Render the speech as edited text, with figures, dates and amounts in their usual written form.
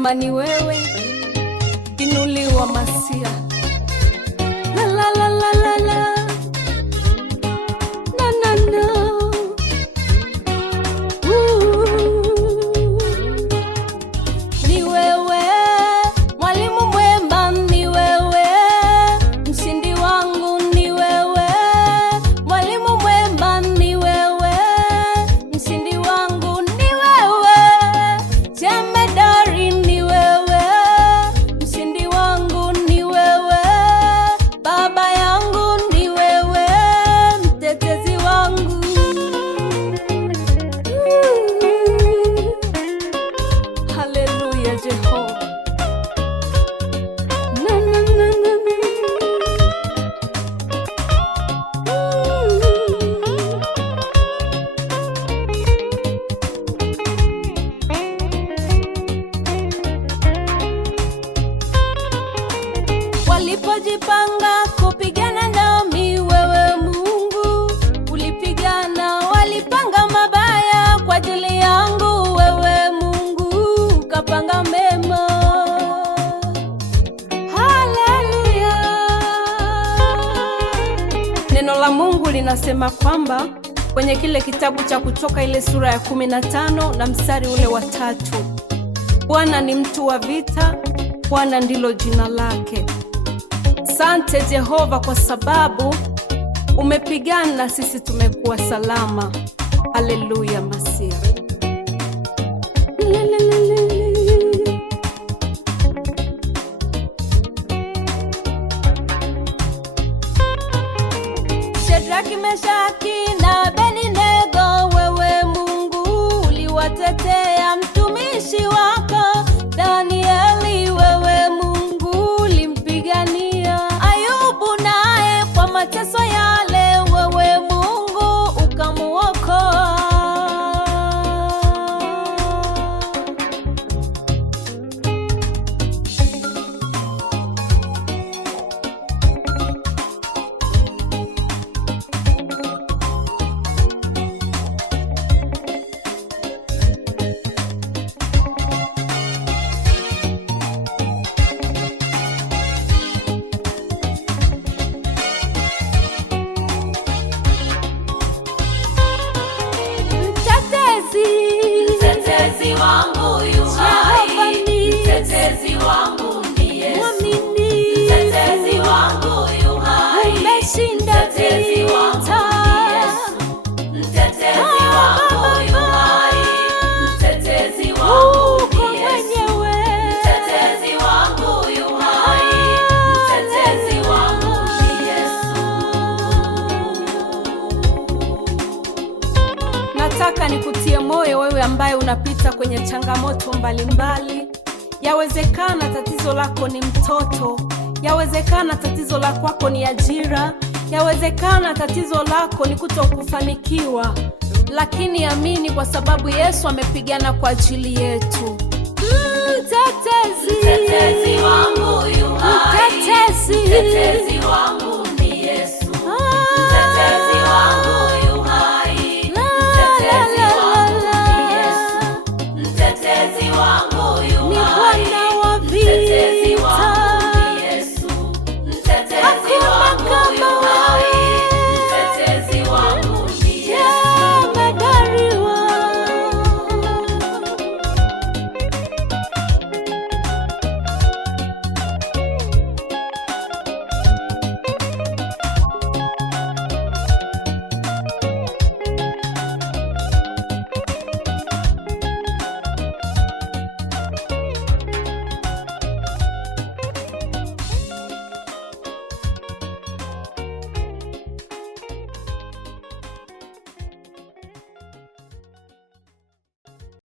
Nasema ni wewe, inuliwa Masia. La la la la la la. Na na na. Ni wewe, mwalimu mwema, ni wewe, mshindi wangu ni wewe, mwalimu mwema ni wewe, mshindi wangu ni wewe, jemedari ni wewe, mshindi wangu ni wewe, baba yangu ni wewe, mtetezi wangu. Haleluya Jehova. Na na na na na. Walipojipanga kupigana nami, wewe Mungu ulipigana. Walipanga mabaya kwa ajili yangu, wewe Mungu ukapanga mema. Haleluya. Neno la Mungu linasema kwamba kwenye kile kitabu cha Kutoka ile sura ya 15 na mstari ule wa 3, Bwana ni mtu wa vita, Bwana ndilo jina lake. Asante Jehova kwa sababu umepigana na sisi tumekuwa salama. Haleluya Masia. Shadraki, Meshaki na Abednego, wewe Mungu uliwatetea mtumishi wako Danieli, wewe Mungu ulimpigania. Ayubu naye kwa mateso yale, wewe Mungu ukamuokoa. Mtetezi wangu yu hai, mtetezi wangu ni Yesu. Mtetezi wangu yu hai, mtetezi wangu ni Yesu. Mtetezi wangu yu hai, mtetezi wangu ni Yesu. Mtetezi wangu yu hai, mtetezi wangu ni Yesu. Nataka nikutie moyo wewe ambaye unapita kwenye changamoto mbalimbali. Yawezekana tatizo lako ni mtoto, yawezekana tatizo la kwako ni ajira, yawezekana tatizo lako ni kutokufanikiwa, lakini amini kwa sababu Yesu amepigana kwa ajili yetu. Mtetezi